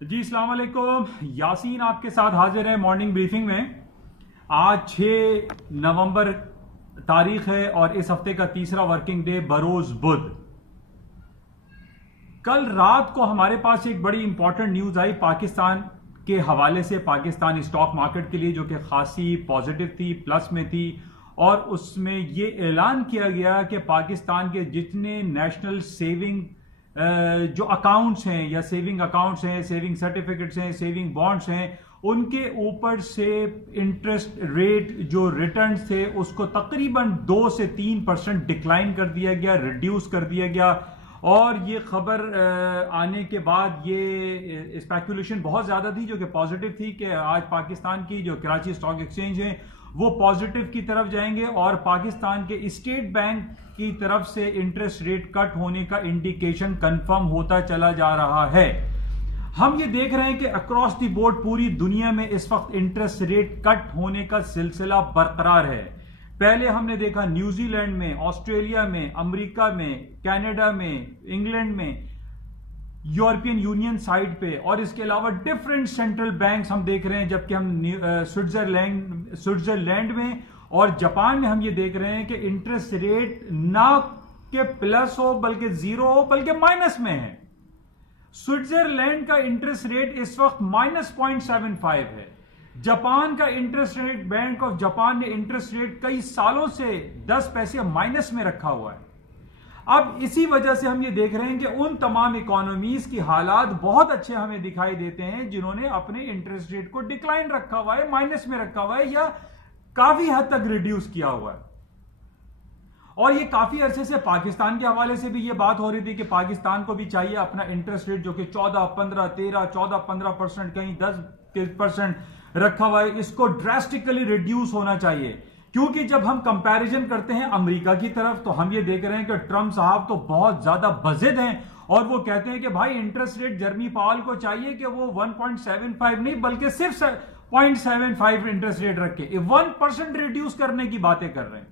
जी अस्सलाम वालेकुम। यासीन आपके साथ हाजिर है मॉर्निंग ब्रीफिंग में। आज 6 नवंबर तारीख है और इस हफ्ते का तीसरा वर्किंग डे बरोज बुध। कल रात को हमारे पास एक बड़ी इंपॉर्टेंट न्यूज आई पाकिस्तान के हवाले से, पाकिस्तान स्टॉक मार्केट के लिए, जो कि खासी पॉजिटिव थी, प्लस में थी। और उसमें यह ऐलान किया गया कि पाकिस्तान के जितने नेशनल सेविंग जो अकाउंट्स हैं या सेविंग अकाउंट्स हैं, सेविंग सर्टिफिकेट्स हैं, सेविंग बॉन्ड्स हैं, उनके ऊपर से इंटरेस्ट रेट जो रिटर्न थे उसको तकरीबन 2 से 3% डिक्लाइन कर दिया गया, रिड्यूस कर दिया गया। और ये खबर आने के बाद ये स्पेकुलेशन बहुत ज्यादा थी, जो कि पॉजिटिव थी, कि आज पाकिस्तान की जो कराची स्टॉक एक्सचेंज है वो पॉजिटिव की तरफ जाएंगे और पाकिस्तान के स्टेट बैंक की तरफ से इंटरेस्ट रेट कट होने का इंडिकेशन कंफर्म होता चला जा रहा है। हम ये देख रहे हैं कि अक्रॉस द बोर्ड पूरी दुनिया में इस वक्त इंटरेस्ट रेट कट होने का सिलसिला बरकरार है। पहले हमने देखा न्यूजीलैंड में, ऑस्ट्रेलिया में, अमेरिका में, कनाडा में, इंग्लैंड में, यूरोपियन यूनियन साइड पे, और इसके अलावा डिफरेंट सेंट्रल बैंक्स हम देख रहे हैं। जबकि हम स्विट्जरलैंड में और जापान में हम ये देख रहे हैं कि इंटरेस्ट रेट ना के प्लस हो बल्कि जीरो हो बल्कि माइनस में है। स्विट्जरलैंड का इंटरेस्ट रेट इस वक्त -0.75 है। जापान का interest rate, bank of Japan ने इंटरेस्ट रेट कई सालों से 10 पैसे माइनस में रखा हुआ है। अब इसी वजह से हम ये देख रहे हैं कि उन तमाम इकोनॉमीज की हालात बहुत अच्छे हमें दिखाई देते हैं जिन्होंने अपने इंटरेस्ट रेट को डिक्लाइन रखा हुआ है, माइनस में रखा हुआ है या काफी हद तक रिड्यूस किया हुआ है। और ये काफी अरसे से पाकिस्तान के हवाले से भी ये बात हो रही थी कि पाकिस्तान को भी चाहिए अपना इंटरेस्ट रेट, जो कि 14, 15, 13, 14, 15%, कहीं 10% रखा हुआ है, इसको ड्रास्टिकली रिड्यूस होना चाहिए। क्योंकि जब हम कंपैरिजन करते हैं अमेरिका की तरफ, तो हम ये देख रहे हैं कि ट्रंप साहब तो बहुत ज्यादा बजिद हैं और वो कहते हैं कि भाई इंटरेस्ट रेट जर्मी पावल को चाहिए कि वो 1.75 नहीं बल्कि सिर्फ 0.75 इंटरेस्ट रेट रखे, 1% रिड्यूस करने की बातें कर रहे हैं।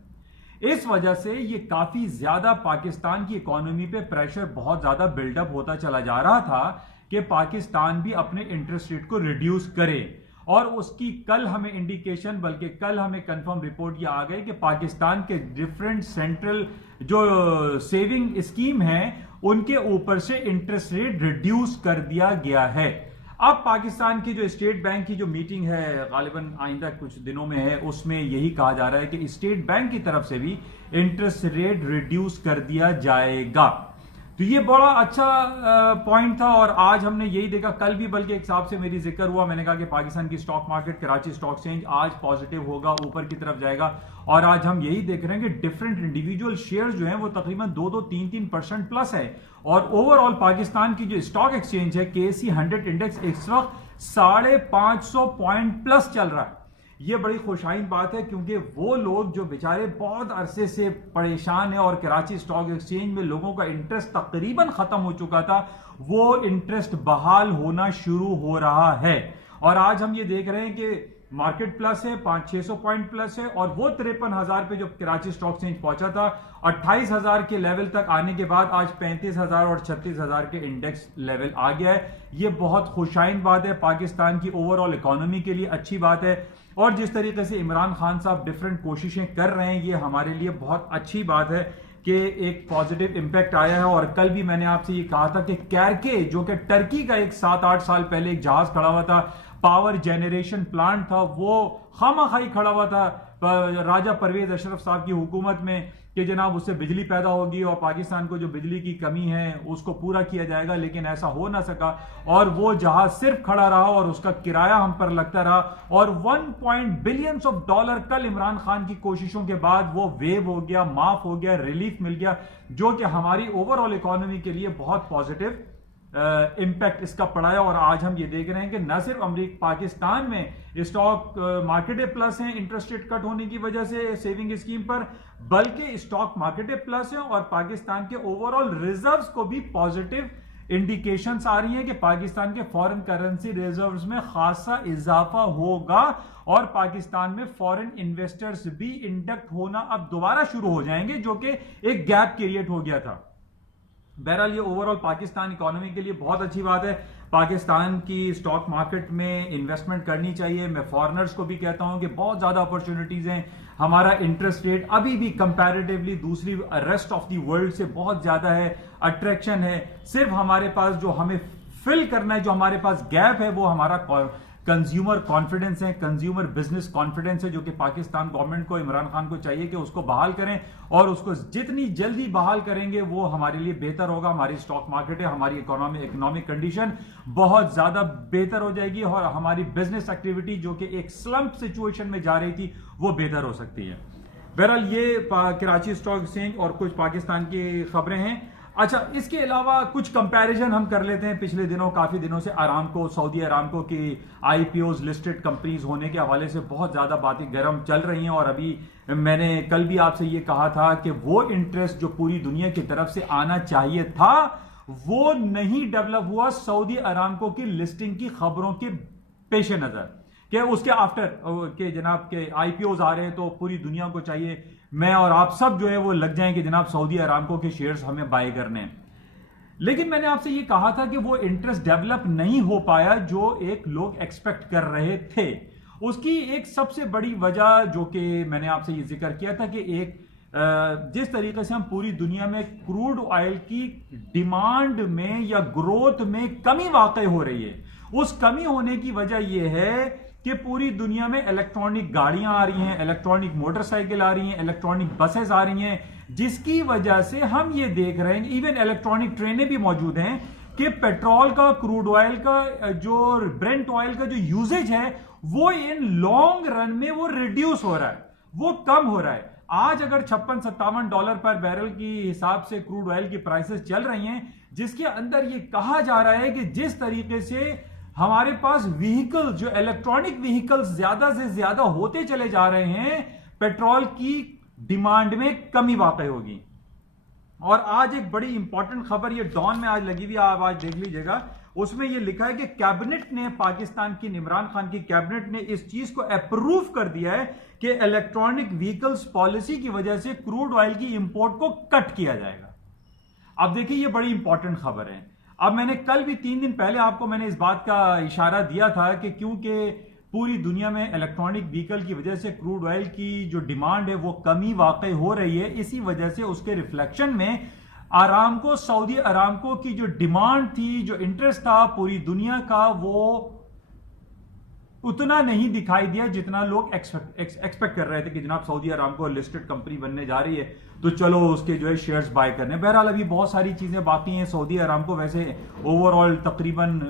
इस वजह से ये काफी ज्यादा पाकिस्तान की इकोनॉमी पे प्रेशर बहुत ज्यादा बिल्डअप होता चला जा रहा था कि पाकिस्तान भी अपने इंटरेस्ट रेट को रिड्यूस करे। और उसकी कल हमें इंडिकेशन, बल्कि कल हमें कंफर्म रिपोर्ट ये आ गई कि पाकिस्तान के डिफरेंट सेंट्रल जो सेविंग स्कीम है उनके ऊपर से इंटरेस्ट रेट रिड्यूस कर दिया गया है। अब पाकिस्तान की जो स्टेट बैंक की जो मीटिंग है गालिबन आइंदा कुछ दिनों में है, उसमें यही कहा जा रहा है कि स्टेट बैंक की तरफ से भी इंटरेस्ट रेट रिड्यूस कर दिया जाएगा। तो ये बड़ा अच्छा पॉइंट था और आज हमने यही देखा। कल भी बल्कि एक साहब से मेरी जिक्र हुआ, मैंने कहा कि पाकिस्तान की stock market, Karachi stock exchange आज पॉजिटिव होगा, ऊपर की तरफ जाएगा। और आज हम यही देख रहे हैं कि डिफरेंट इंडिविजुअल शेयर्स जो हैं वो तकरीबन 2-2, 3-3% प्लस है। और ओवरऑल पाकिस्तान की जो स्टॉक एक्सचेंज है KSE 100 इंडेक्स इस वक्त 550 पॉइंट प्लस चल रहा है। ये बड़ी खुशाइन बात है क्योंकि वो लोग जो बेचारे बहुत अरसे से परेशान है और कराची स्टॉक एक्सचेंज में लोगों का इंटरेस्ट तकरीबन खत्म हो चुका था, वो इंटरेस्ट बहाल होना शुरू हो रहा है। और आज हम ये देख रहे हैं कि मार्केट प्लस है, 500-600 पॉइंट प्लस है। और वो 53,000 पे जो कराची स्टॉक एक्सचेंज पहुंचा था, 28,000 के लेवल तक आने के बाद आज 35,000 और 36,000 के इंडेक्स लेवल आ गया है। ये बहुत खुशाइन बात है, पाकिस्तान की ओवरऑल इकोनॉमी के लिए अच्छी बात है। और जिस तरीके से इमरान खान साहब डिफरेंट कोशिशें कर रहे हैं, ये हमारे लिए बहुत अच्छी बात है कि एक पॉजिटिव इंपैक्ट आया है। और कल भी मैंने आपसे ये कहा था कि कैरके, जो कि टर्की का एक 7-8 साल पहले एक जहाज खड़ा हुआ था, पावर जनरेशन प्लांट था, वो खामाखाई खड़ा हुआ था राजा परवेज अशरफ साहब की हुकूमत में कि जनाब उससे बिजली पैदा होगी और पाकिस्तान को जो बिजली की कमी है उसको पूरा किया जाएगा, लेकिन ऐसा हो ना सका। और वो जहाज सिर्फ खड़ा रहा और उसका किराया हम पर लगता रहा। और 1 बिलियंस ऑफ डॉलर कल इमरान खान की कोशिशों के बाद वो वेव हो गया, माफ हो गया, रिलीफ मिल गया, जो कि हमारी ओवरऑल इकोनॉमी के लिए बहुत पॉजिटिव इंपैक्ट इसका पड़ा है। और आज हम ये देख रहे हैं कि न सिर्फ अमेरिका, पाकिस्तान में स्टॉक मार्केट प्लस हैं इंटरेस्ट रेट कट होने की वजह से सेविंग स्कीम पर, बल्कि स्टॉक मार्केट प्लस है और पाकिस्तान के ओवरऑल रिजर्व्स को भी पॉजिटिव इंडिकेशंस आ रही हैं कि पाकिस्तान के फॉरेन करेंसी रिजर्व्स में खासा इजाफा होगा और पाकिस्तान में फॉरेन इन्वेस्टर्स भी इंडक्ट होना अब दोबारा शुरू हो जाएंगे, जो कि एक गैप क्रिएट हो गया था। बहरहाल ये ओवरऑल पाकिस्तान इकोनॉमी के लिए बहुत अच्छी बात है। पाकिस्तान की स्टॉक मार्केट में इन्वेस्टमेंट करनी चाहिए। मैं फॉरेनर्स को भी कहता हूं कि बहुत ज्यादा अपॉर्चुनिटीज हैं। हमारा इंटरेस्ट रेट अभी भी कंपैरेटिवली दूसरी रेस्ट ऑफ द वर्ल्ड से बहुत ज्यादा है, अट्रैक्शन है। सिर्फ हमारे पास जो हमें फिल करना है, जो हमारे पास गैप है, वो हमारा कंज्यूमर कॉन्फिडेंस है, कंज्यूमर बिजनेस कॉन्फिडेंस है, जो कि पाकिस्तान गवर्नमेंट को, इमरान खान को चाहिए कि उसको बहाल करें, और उसको जितनी जल्दी बहाल करेंगे वो हमारे लिए बेहतर होगा। हमारी स्टॉक मार्केट है, हमारी इकोनॉमिक कंडीशन बहुत ज्यादा बेहतर हो जाएगी, और हमारी बिजनेस एक्टिविटी जो कि एक स्लम्प सिचुएशन में जा रही थी वो बेहतर हो सकती है। बहरहाल ये कराची स्टॉक एक्सचेंज और कुछ पाकिस्तान की खबरें हैं। अच्छा, इसके अलावा कुछ कंपैरिजन हम कर लेते हैं। पिछले दिनों, काफी दिनों से अरामको, सऊदी अरामको की आईपीओज लिस्टेड कंपनीज होने के हवाले से बहुत ज्यादा बातें गर्म चल रही हैं, और अभी मैंने कल भी आपसे ये कहा था कि वो इंटरेस्ट जो पूरी दुनिया की तरफ से आना चाहिए था वो नहीं डेवलप हुआ सऊदी अरामको की लिस्टिंग की खबरों के पेश नजर, कि उसके आफ्टर के जनाब के आईपीओज आ रहे हैं, तो पूरी दुनिया को चाहिए, मैं और आप सब जो है वो लग जाएं कि जनाब सऊदी अरामको के शेयर्स हमें बाय करने हैं। लेकिन मैंने आपसे ये कहा था कि वो इंटरेस्ट डेवलप नहीं हो पाया जो एक लोग एक्सपेक्ट कर रहे थे। उसकी एक सबसे बड़ी वजह, जो कि मैंने आपसे ये जिक्र किया था, कि एक जिस तरीके से हम पूरी दुनिया में क्रूड ऑयल की डिमांड में या ग्रोथ में कमी वाकई हो रही है, उस कमी होने की वजह यह है कि पूरी दुनिया में इलेक्ट्रॉनिक गाड़ियां आ रही हैं, इलेक्ट्रॉनिक मोटरसाइकिल आ रही हैं, इलेक्ट्रॉनिक बसेस आ रही हैं, जिसकी वजह से हम ये देख रहे हैं, इवन इलेक्ट्रॉनिक ट्रेनें भी मौजूद हैं, कि पेट्रोल का, क्रूड ऑयल का, जो ब्रेंट ऑयल का जो यूजेज है वो इन लॉन्ग रन में वो रिड्यूस हो रहा है, वो कम हो रहा है। आज अगर $56-57 पर बैरल की हिसाब से क्रूड ऑयल की प्राइसेस चल रही हैं, जिसके अंदर ये कहा जा रहा है कि जिस तरीके से हमारे पास व्हीकल, जो इलेक्ट्रॉनिक व्हीकल्स ज्यादा से ज्यादा होते चले जा रहे हैं, पेट्रोल की डिमांड में कमी वाकई होगी। और आज एक बड़ी इंपॉर्टेंट खबर, ये डॉन में आज लगी हुई, आप आज देख लीजिएगा, उसमें ये लिखा है कि कैबिनेट ने, पाकिस्तान की, इमरान खान की कैबिनेट ने इस चीज को अप्रूव कर दिया है कि इलेक्ट्रॉनिक व्हीकल्स पॉलिसी की वजह से क्रूड ऑयल की इंपोर्ट को कट किया जाएगा। अब देखिए, ये बड़ी इंपॉर्टेंट खबर है। अब मैंने कल भी 3 दिन पहले आपको मैंने इस बात का इशारा दिया था कि क्योंकि पूरी दुनिया में इलेक्ट्रॉनिक व्हीकल की वजह से क्रूड ऑयल की जो डिमांड है वो कमी वाकई हो रही है, इसी वजह से उसके रिफ्लेक्शन में अरामको, सऊदी अरामको की जो डिमांड थी, जो इंटरेस्ट था पूरी दुनिया का, वो उतना नहीं दिखाई दिया जितना लोग एक्सपेक्ट कर रहे थे कि जनाब सऊदी अरामको लिस्टेड कंपनी बनने जा रही है, तो चलो उसके जो है शेयर्स बाय करने। बहरहाल अभी बहुत सारी चीजें बाकी हैं। सऊदी अरामको वैसे ओवरऑल तकरीबन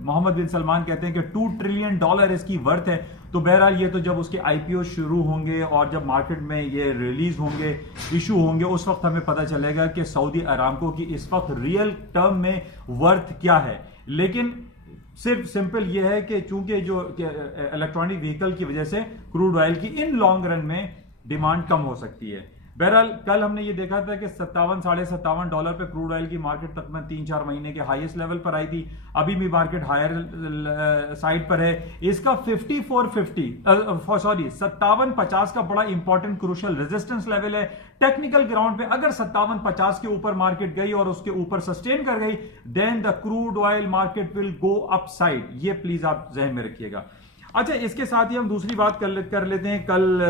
मोहम्मद बिन सलमान कहते हैं कि $2 ट्रिलियन इसकी वर्थ है। तो बहरहाल ये तो जब उसके आईपीओ शुरू होंगे और जब मार्केट में ये रिलीज होंगे, इशू होंगे, उस वक्त हमें पता चलेगा कि सऊदी अरामको की इस वक्त रियल टर्म में वर्थ क्या है। लेकिन सिर्फ सिंपल ये है कि चूंकि जो इलेक्ट्रॉनिक व्हीकल की वजह से क्रूड ऑयल की इन लॉन्ग रन में डिमांड कम हो सकती है। बहरहाल कल हमने ये देखा था कि $57-57 पे क्रूड ऑयल की मार्केट तकरीबन 3-4 महीने के हाईएस्ट लेवल पर आई थी। अभी भी मार्केट हायर साइड पर है। इसका 57-50 का बड़ा इंपॉर्टेंट क्रूशियल रेजिस्टेंस लेवल है। टेक्निकल ग्राउंड पे अगर 57-50 के ऊपर मार्केट गई और उसके ऊपर सस्टेन कर गई, then the crude oil market will go upside. ये प्लीज आप जहन में रखिएगा। अच्छा, इसके साथ ही हम दूसरी बात कर लेते हैं। कल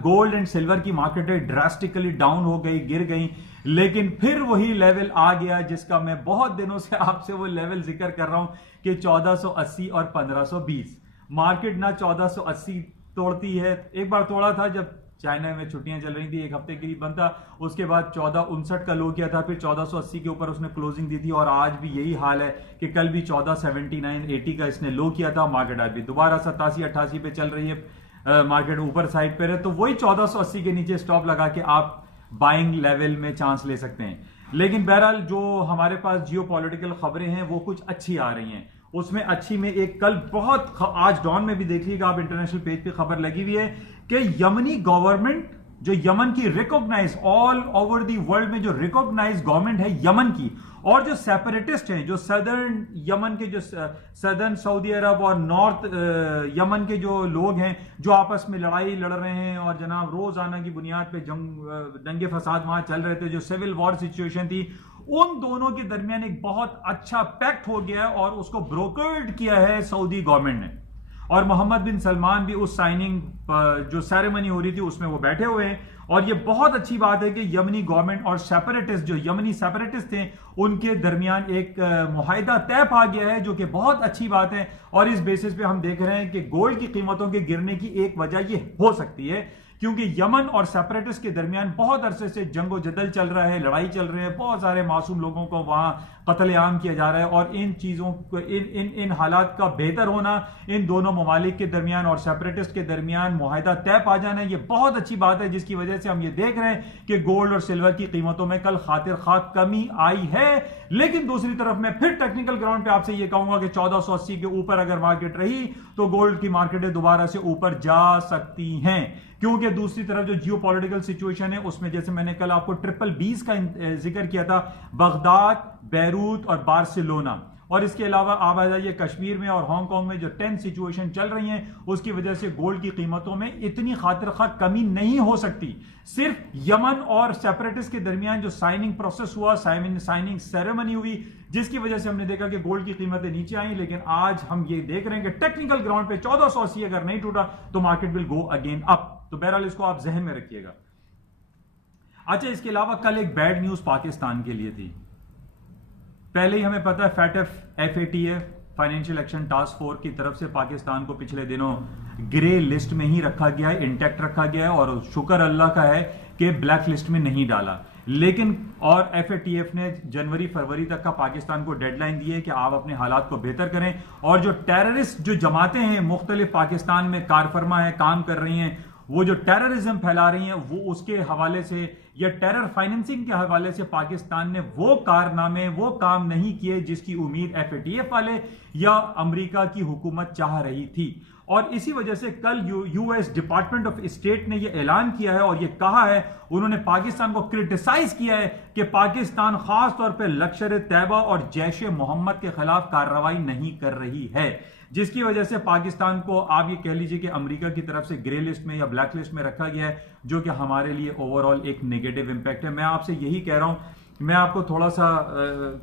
गोल्ड एंड सिल्वर की मार्केटें ड्रास्टिकली डाउन हो गई, गिर गई, लेकिन फिर वही लेवल आ गया जिसका मैं बहुत दिनों से आपसे वो लेवल जिक्र कर रहा हूं कि 1480 और 1520। मार्केट ना 1480 तोड़ती है, एक बार तोड़ा था जब चाइना में छुट्टियां चल रही थी, एक हफ्ते के लिए बंद था, उसके बाद 1459 का लो किया था, फिर 1480 के ऊपर उसने क्लोजिंग दी थी, और आज भी यही हाल है कि कल भी 1479-80 का इसने लो किया था। मार्केट आज भी दोबारा 87-88 पे चल रही है, मार्केट ऊपर साइड पर है, तो वही 1480 के नीचे स्टॉप लगा के आप बाइंग लेवल में चांस ले सकते हैं। लेकिन बहरहाल जो हमारे पास जियोपॉलिटिकल खबरें हैं वो कुछ अच्छी आ रही हैं। उसमें अच्छी में एक कल बहुत, आज डॉन में भी देखिएगा आप, इंटरनेशनल पेज पे खबर लगी हुई है कि यमनी गवर्नमेंट, जो यमन की recognise all over the world में जो रिकॉग्नाइज गवर्नमेंट है यमन की, और जो सेपरेटिस्ट हैं, जो सदर्न यमन के, जो सदर्न सऊदी अरब और नॉर्थ यमन के जो लोग हैं, जो आपस में लड़ाई लड़ रहे हैं और जनाब रोजाना की बुनियाद पे दंगे फसाद वहां चल रहे थे, जो सिविल वॉर सिचुएशन थी, उन दोनों के दरमियान एक बहुत अच्छा पैक्ट हो गया है और उसको ब्रोकर्ड किया है सऊदी गवर्नमेंट ने। और मोहम्मद बिन सलमान भी उस साइनिंग जो सेरेमनी हो रही थी उसमें वो बैठे हुए हैं। और ये बहुत अच्छी बात है कि यमनी गवर्नमेंट और सेपरेटिस्ट, जो यमनी सेपरेटिस्ट थे, उनके दरमियान एक मुआहिदा तय पा गया है, जो कि बहुत अच्छी बात है। और इस बेसिस पे हम देख रहे हैं कि गोल्ड की कीमतों के गिरने की एक वजह ये हो सकती है क्योंकि यमन और सेपरेटिस्ट के दरमियान बहुत अरसे से जंगो जदल चल रहा है, लड़ाई चल रही है, बहुत सारे मासूम लोगों को वहां कत्लेआम किया जा रहा है। और इन चीजों को इन हालात का बेहतर होना, इन दोनों ममालिक के दरमियान और सेपरेटिस्ट के दरमियान मुआहिदा तय पा जाना, ये बहुत अच्छी बात है, जिसकी वजह से हम ये देख रहे हैं कि गोल्ड और सिल्वर की कीमतों में कल खातिर खा कमी आई है। लेकिन दूसरी तरफ मैं फिर टेक्निकल ग्राउंड पे आपसे ये कहूंगा कि 1480 के ऊपर अगर मार्केट रही तो गोल्ड की मार्केटें दोबारा से ऊपर जा सकती हैं, क्योंकि दूसरी तरफ जो जियोपॉलिटिकल सिचुएशन है उसमें, जैसे मैंने कल आपको ट्रिपल बीस का जिक्र किया था, बगदाद, बैरूत और बार्सिलोना, और इसके अलावा आप आ जाइए कश्मीर में और हांगकांग में जो टेंस सिचुएशन चल रही है, उसकी वजह से गोल्ड की कीमतों में इतनी खातिर खा कमी नहीं हो सकती। सिर्फ यमन और सेपरेटिस्ट के दरमियान जो साइनिंग प्रोसेस हुआ, साइनिंग सेरेमनी हुई, जिसकी वजह से हमने देखा कि गोल्ड की कीमतें नीचे आई। लेकिन आज हम ये देख रहे हैं कि टेक्निकल ग्राउंड पे 1480 अगर नहीं टूटा तो market will go again up. तो बहरहाल इसको आप जहन में रखिएगा। अच्छा, इसके अलावा कल एक बैड न्यूज पाकिस्तान के लिए थी। पहले ही हमें पता है FATF financial action task force की तरफ से पाकिस्तान को पिछले दिनों ग्रे लिस्ट में ही रखा गया है, इंटैक्ट रखा गया है, और शुक्र अल्लाह का है कि ब्लैक लिस्ट में नहीं डाला। लेकिन और FATF ने जनवरी-फरवरी तक का पाकिस्तान को डेडलाइन दी है कि आप अपने हालात को बेहतर करें, और जो टेररिस्ट जो जमातें हैं मुख्तलिफ पाकिस्तान में कारफरमा है, काम कर रही हैं, वो जो टेररिज्म फैला रही हैं, वो उसके हवाले से या टेरर फाइनेंसिंग के हवाले से पाकिस्तान ने वो कारनामे, वो काम नहीं किए जिसकी उम्मीद FATF वाले या अमेरिका की हुकूमत चाह रही थी। और इसी वजह से कल US डिपार्टमेंट ऑफ स्टेट ने यह ऐलान किया है और यह कहा है, उन्होंने पाकिस्तान को क्रिटिसाइज किया है कि पाकिस्तान खास तौर पर लश्कर तैयबा और जैश ए मोहम्मद के खिलाफ कार्रवाई नहीं कर रही है, जिसकी वजह से पाकिस्तान को आप ये कह लीजिए कि अमेरिका की तरफ से ग्रे लिस्ट में या ब्लैक लिस्ट में रखा गया है, जो कि हमारे लिए ओवरऑल एक नेगेटिव इंपैक्ट है। मैं आपसे यही कह रहा हूं, मैं आपको थोड़ा सा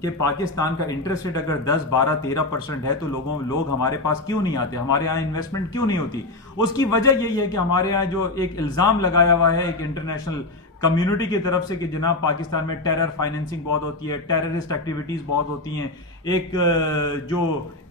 कि पाकिस्तान का इंटरेस्ट रेट अगर 10, 12, 13% है तो लोग हमारे पास क्यों नहीं आते, हमारे यहाँ इन्वेस्टमेंट क्यों नहीं होती? उसकी वजह यही है कि हमारे यहाँ जो एक इल्जाम लगाया हुआ है एक इंटरनेशनल कम्युनिटी की तरफ से कि जनाब पाकिस्तान में टेरर फाइनेंसिंग बहुत होती है, टेररिस्ट एक्टिविटीज बहुत होती हैं, एक जो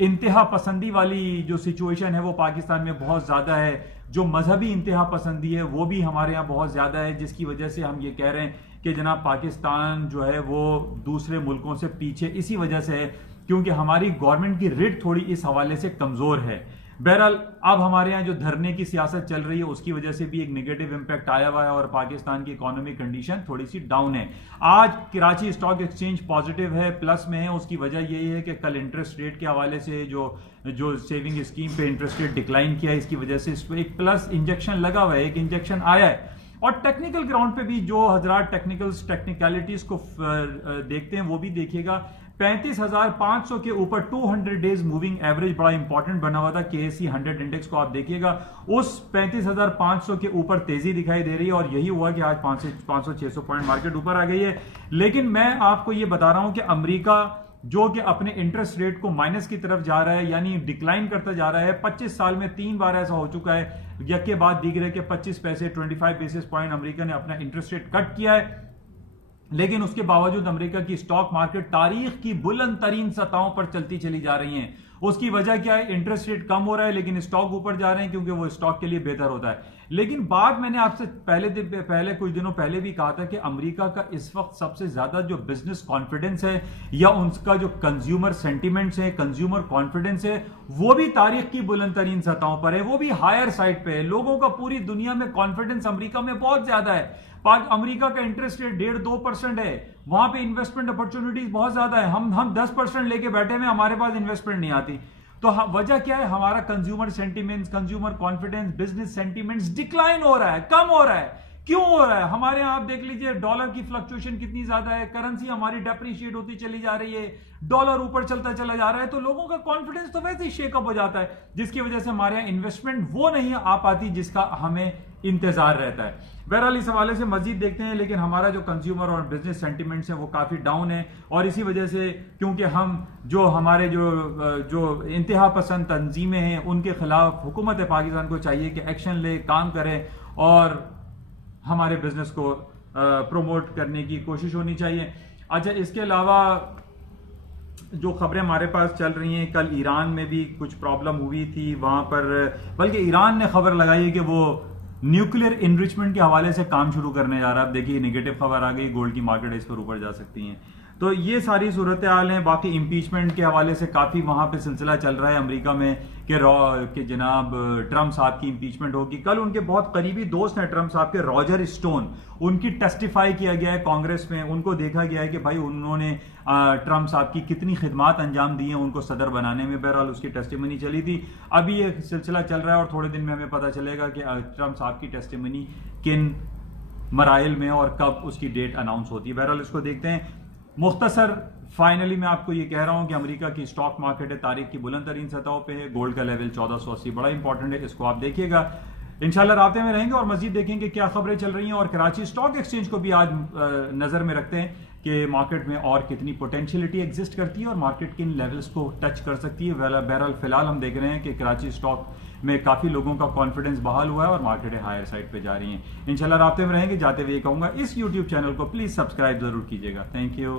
इंतहा पसंदी वाली जो सिचुएशन है वो पाकिस्तान में बहुत ज्यादा है, जो मजहबी इंतहा पसंदी है वो भी हमारे यहाँ बहुत ज्यादा है, जिसकी वजह से हम ये कह रहे हैं कि जनाब पाकिस्तान जो है वो दूसरे मुल्कों से पीछे इसी वजह से है क्योंकि हमारी गवर्नमेंट की रिट थोड़ी इस हवाले से कमजोर है। बहरहाल अब हमारे यहाँ जो धरने की सियासत चल रही है उसकी वजह से भी एक नेगेटिव इंपैक्ट आया हुआ है और पाकिस्तान की इकोनॉमिक कंडीशन थोड़ी सी डाउन है। आज कराची स्टॉक एक्सचेंज पॉजिटिव है, प्लस में है। उसकी वजह यही है कि कल इंटरेस्ट रेट के हवाले से जो सेविंग स्कीम पे इंटरेस्ट रेट डिक्लाइन किया है, इसकी वजह से इस पर एक प्लस इंजेक्शन लगा हुआ है, एक इंजेक्शन आया है। और टेक्निकल ग्राउंड पे भी जो हजरात टेक्निकलिटीज को देखते हैं वो भी देखिएगा। 35,500 के ऊपर 200 डेज मूविंग एवरेज बड़ा इंपॉर्टेंट बना हुआ था। KSE 100 इंडेक्स को आप देखिएगा, उस 35,500 के ऊपर तेजी दिखाई दे रही है और यही हुआ कि आज 500-600 पॉइंट मार्केट ऊपर आ गई है। लेकिन मैं आपको ये बता रहा हूं कि अमेरिका जो कि अपने इंटरेस्ट रेट को माइनस की तरफ जा रहा है, यानी डिक्लाइन करता जा रहा है। 25 साल में 3 बार ऐसा हो चुका है, यक के बाद दिख के 25 पैसे 25 बेसिस पॉइंट अमेरिका ने अपना इंटरेस्ट रेट कट किया है। लेकिन उसके बावजूद अमेरिका की स्टॉक मार्केट तारीख की बुलंद तरीन सतहों पर चलती चली जा रही है। उसकी वजह क्या है? इंटरेस्ट रेट कम हो रहा है लेकिन स्टॉक ऊपर जा रहे हैं क्योंकि वो स्टॉक के लिए बेहतर होता है। लेकिन बात मैंने आपसे पहले कुछ दिनों पहले भी कहा था कि अमेरिका का इस वक्त सबसे ज्यादा जो बिजनेस कॉन्फिडेंस है या उनका जो कंज्यूमर सेंटिमेंट्स है, कंज्यूमर कॉन्फिडेंस है, वो भी तारीख की बुलंद तरीन सतहों पर है, वो भी हायर साइड पे है। लोगों का पूरी दुनिया में कॉन्फिडेंस अमेरिका में बहुत ज्यादा है। अमेरिका का इंटरेस्ट रेट 1.5-2% है, वहां पे इन्वेस्टमेंट अपॉर्चुनिटीज बहुत ज्यादा है। हम 10% लेके बैठे हैं, हमारे पास इन्वेस्टमेंट नहीं आती। तो वजह क्या है? हमारा consumer sentiments, consumer confidence, business sentiments decline हो रहा है, कम हो रहा है। क्यों हो रहा है? हमारे यहां आप देख लीजिए डॉलर की फ्लक्चुएशन कितनी ज्यादा है, करेंसी हमारी डेप्रिशिएट होती चली जा रही है, डॉलर ऊपर चलता चला जा रहा है, तो लोगों का कॉन्फिडेंस तो वैसे ही शेकअप हो जाता है, जिसकी वजह से हमारे यहां इन्वेस्टमेंट वो नहीं आ पाती जिसका हमें इंतजार रहता है। बहरहाल इस हवाले से मजीद देखते हैं, लेकिन हमारा जो कंज्यूमर और बिजनेस सेंटिमेंट्स है वो काफी डाउन है, और इसी वजह से क्योंकि हम जो हमारे जो इंतहा पसंद तंजीमें हैं उनके खिलाफ हुकूमत पाकिस्तान को चाहिए कि एक्शन ले, काम करे और हमारे बिजनेस को प्रमोट करने की कोशिश होनी चाहिए। अच्छा, इसके अलावा जो खबरें हमारे पास चल रही हैं, कल ईरान में भी कुछ प्रॉब्लम हुई थी वहां पर, बल्कि ईरान ने खबर लगाई है कि वो न्यूक्लियर इनरिचमेंट के हवाले से काम शुरू करने जा रहा है। अब देखिए नेगेटिव खबर आ गई, गोल्ड की मार्केट इस पर ऊपर जा सकती है। तो ये सारी सूरत हाल है। बाकी इम्पीचमेंट के हवाले से काफी वहां पे सिलसिला चल रहा है अमेरिका में कि जनाब ट्रम्प साहब की इम्पीचमेंट होगी। कल उनके बहुत करीबी दोस्त हैं ट्रम्प साहब के, रॉजर स्टोन, उनकी टेस्टिफाई किया गया है कांग्रेस में। उनको देखा गया है कि भाई उन्होंने ट्रम्प साहब की कितनी खिदमात अंजाम दी हैं उनको सदर बनाने में। बहरहाल उसकी टेस्टिमनी चली थी, अभी ये सिलसिला चल रहा है और थोड़े दिन में हमें पता चलेगा कि ट्रम्प साहब की टेस्टिमनी किन मराइल में और कब उसकी डेट अनाउंस होती है। बहरहाल इसको देखते हैं। मुख्तसर फाइनली मैं आपको ये कह रहा हूं कि अमेरिका की स्टॉक मार्केट है तारीख की बुलंद तरीन सतहों पे है। गोल्ड का लेवल 1480 बड़ा इंपॉर्टेंट है, इसको आप देखिएगा। इंशाल्लाह रातें में रहेंगे और मजीद देखेंगे क्या खबरें चल रही हैं, और कराची स्टॉक एक्सचेंज को भी आज नजर में रखते हैं कि मार्केट में और कितनी पोटेंशियलिटी एग्जिस्ट करती है और मार्केट किन लेवल्स को टच कर सकती है। बहरहाल फिलहाल हम देख रहे हैं कि कराची स्टॉक में काफी लोगों का कॉन्फिडेंस बहाल हुआ है और मार्केटें हायर साइड पे जा रही हैं। इंशाल्लाह रातें में रहेंगे। जाते हुए कहूंगा इस यूट्यूब चैनल को प्लीज सब्सक्राइब जरूर कीजिएगा। Thank you.